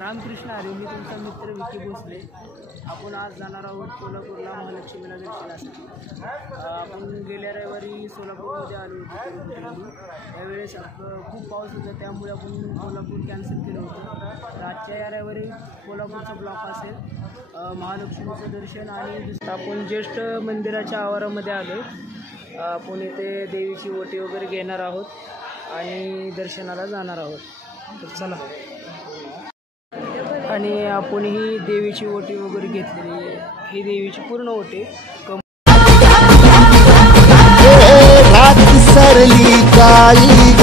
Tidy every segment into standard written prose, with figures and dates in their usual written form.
रामकृष्ण हरी, मी तुमचा मित्र विकी भोसले. आपण आज जाणार आहोत सोलापूरला महालक्ष्मीला दर्शनासाठी. आपण गेल्या रविवारी सोलापूरमध्ये आलो होतो. त्यावेळेस खूप पाऊस होता, त्यामुळे आपण कोल्हापूर कॅन्सल केलं होतं. आजच्या या रविवारी कोल्हापूरचा ब्लॉक असेल, महालक्ष्मीचं दर्शन आणि आपण ज्येष्ठ मंदिराच्या आवारामध्ये आलो. आपण इथे देवीची ओटी वगैरे घेणार आहोत आणि दर्शनाला जाणार आहोत. तर चला. आणि आपण ही देवीची ओटी वगैरे घेतलेली आहे. ही देवीची पूर्ण ओटी. रात सरली काळी ग,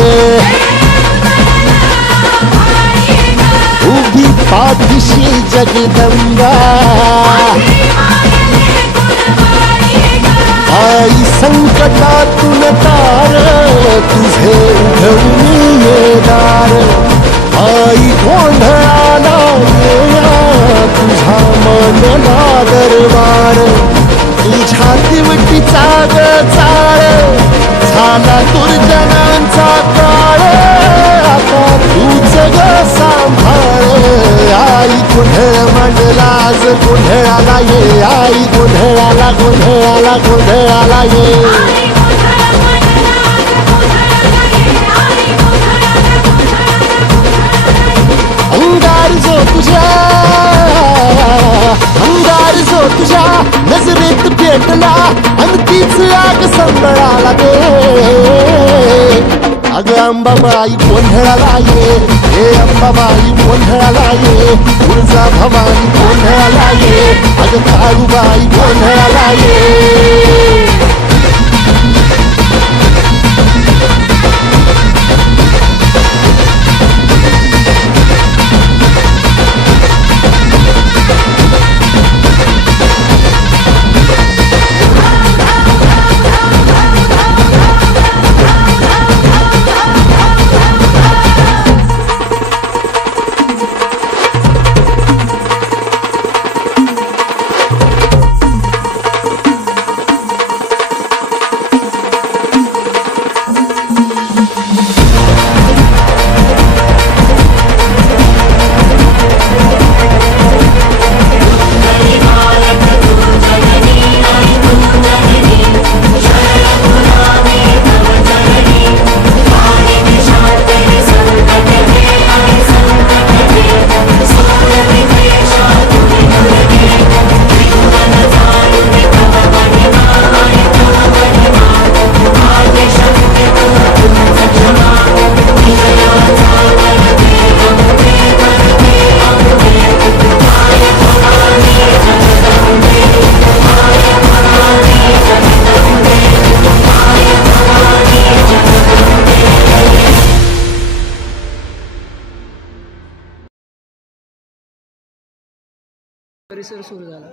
उभी पाठीशी जगदंबा, आई संकटातून तार तुझे उघडून येणार. आई गोंधळाला येया तुझा मनला दरबार. तुझ्या दिवटीचा ग चाळ झाला दुर्जनांचा काळ. आता तूच ग सांभाळ. आई गोंधळ मांडला आज गोंधळाला ये. आई गोंधळाला गोंधळाला गोंधळाला ये. अंगार जो तुझ्या नजरेत पेटला आणि तीच आग संबळाला दे. अगं अंबाबाई गोंधळाला ये, हे अंबाबाई गोंधळाला ये. तुळजा भवानी गोंधळाला ये, अगं काळूबाई गोंधळाला ये. परिसर सुरू झाला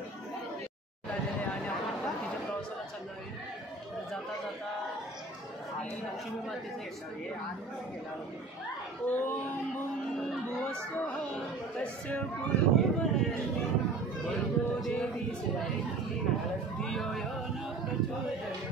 आणि आपण परतीच्या प्रवासाला चाललो आहे. जाता जाता ही लक्ष्मी मातेचं ओम भूर्भुवः स्वः तस्य पूर्ववरेण्यं भर्गो देवी धियो यो न प्रचोदयात्.